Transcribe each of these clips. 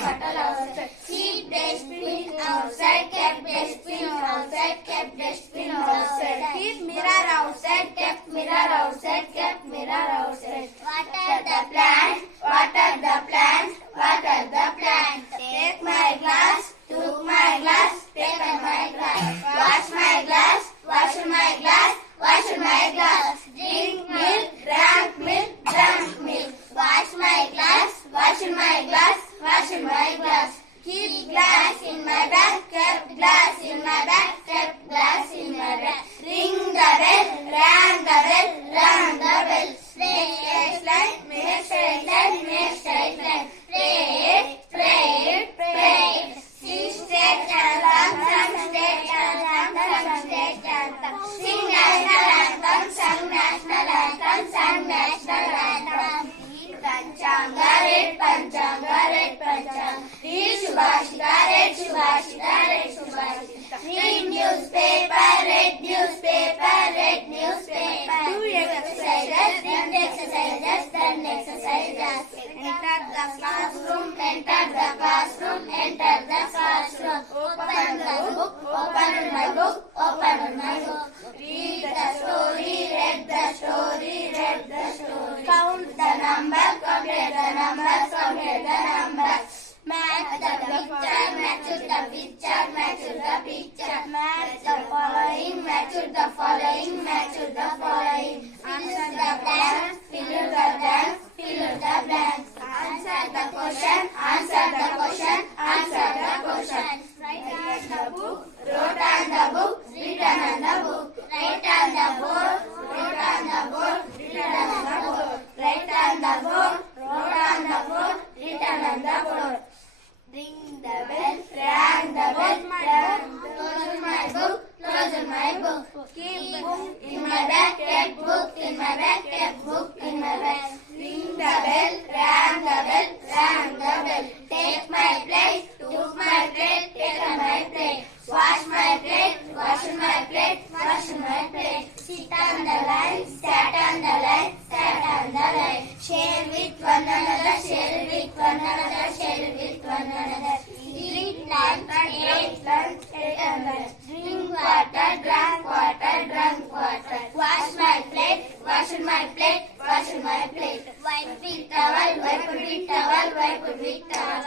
bottle outside. Keep dustbin outside, kept dustbin outside, kept dustbin outside. Keep mirror outside, kept mirror outside, kept mirror outside. Water the plant, water the plant, water the plant. Take my glass, took my glass, taken my glass. Wash my glass, wash my glass, wash my glass. Drink milk, drank milk, drank milk. Wash my glass, wash my glass, wash my glass. Keep glass in my bag, kept glass in my bag, kept glass in my bag. Ring the bell, rang the bell, rang the bell. Straight line, make straight line, make straight line. Pray it, pray it, pray it. Sing state anthem, state anthem, state anthem. Sing national anthem, sing national anthem, sing national anthem. Panchanga, red Panchanga, red Panchanga. Read Subhashita, red Subhashita, red Subhashita. Read newspaper, red newspaper, red newspaper. Do exercises, then exercises, then exercises. Enter the classroom, enter the classroom, enter the classroom. Open the book, open my book, open my book. Read the story, read the story, read the story. Count the numbers, compare the numbers, compare the numbers. Match the picture, match the picture, match the picture. Match the following, match the following, match the following. Answer the blanks, fill the blanks, fill the blanks. Answer the question, answer the question, answer the question. Write on the book, wrote on the book, written on the book. Write on the board, wrote on the board, written on the board. Write on the board, wrote on the board, written on the board. Ring the bell, rang the bell, close my book, close my book. Keep book in my bag, kept book in my bag, kept book in my bag. Ring the bell, rang the bell, rang the bell. Take my plate, took my plate, taken my plate. Wash my plate, wash my plate, wash my plate. Sit on the line, sat on the line, sat on the line. Share with one another, share with one another, share with one another. Eat lunch, ate lunch, ate lunch. Drink water, drank water, drank water. Wash my plate, wash my plate, wash my plate. Wipe with towel, wipe with towel, wipe with towel.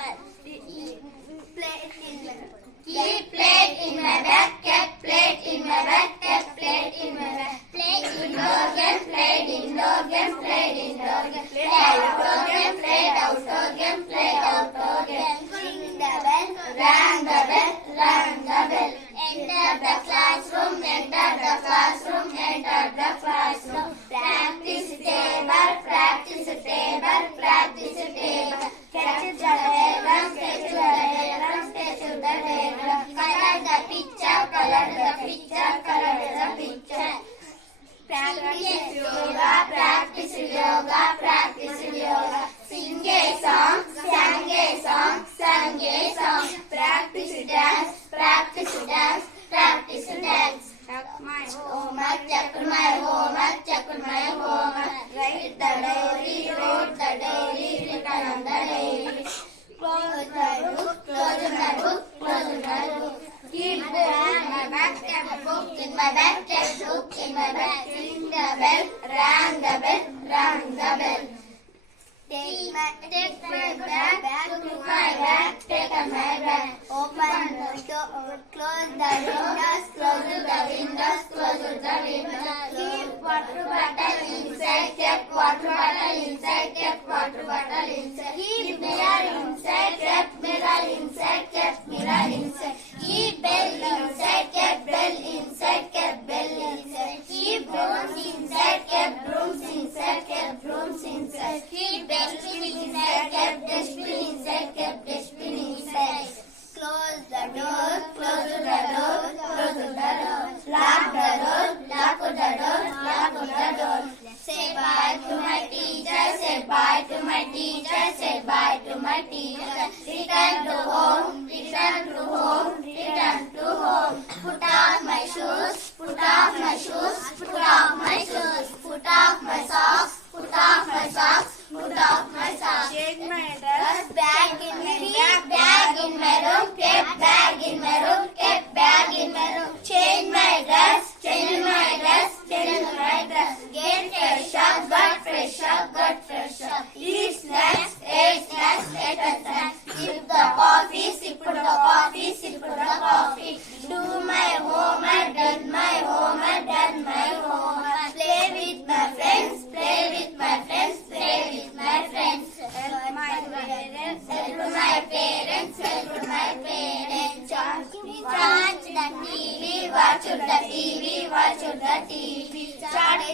Keep plate in my bag, kept plate in my bag, kept plate in my bag. Play indoor game, played indoor game, played indoor game. Play outdoor game, played outdoor game, played outdoor game. Ring the bell, rang the bell, rang the bell. Enter the classroom, enter the classroom, enter the classroom. Practice table, practice table, practice table. Catch the diagram, catch the diagram, catch the diagram. Color the picture, color the picture, color the picture. Practice yoga, practice yoga, practice yoga. Sing a song, sang a song, sang a song. Practice dance, practice dance, practice dance. Check my homework, check my homework, check my homework. Write the diary, wrote the diary, written on the diary. Close my book, close my book, close my book. Keep book in my bag, kept book in my bag, kept book in my bag. Ring the bell, rang the bell, rang the bell. Take my bag, took my bag, taken my bag. Open the door, close the windows, close the windows, close the windows. Keep water bottle inside, kept water bottle inside, kept water bottle inside. Keep mirror inside, kept mirror inside, kept mirror inside. Keep bell inside, kept bell inside, kept bell inside. Keep brooms inside, kept brooms inside, kept brooms inside. Keep dustbin inside, kept dustbin inside, kept dustbin inside. Close the door, close the door,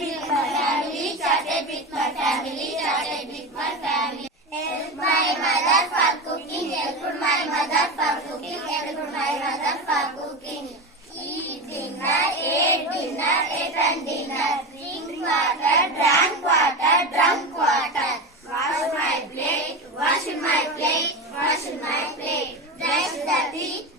with my family, chatted with my family, chatted with my family. Help my mother for cooking, helped my mother for cooking, helped my mother for cooking. Eat dinner, ate and dinner. Drink water, drank water, drunk water. Wash my plate, washed my plate, washed my plate. Brush the teeth,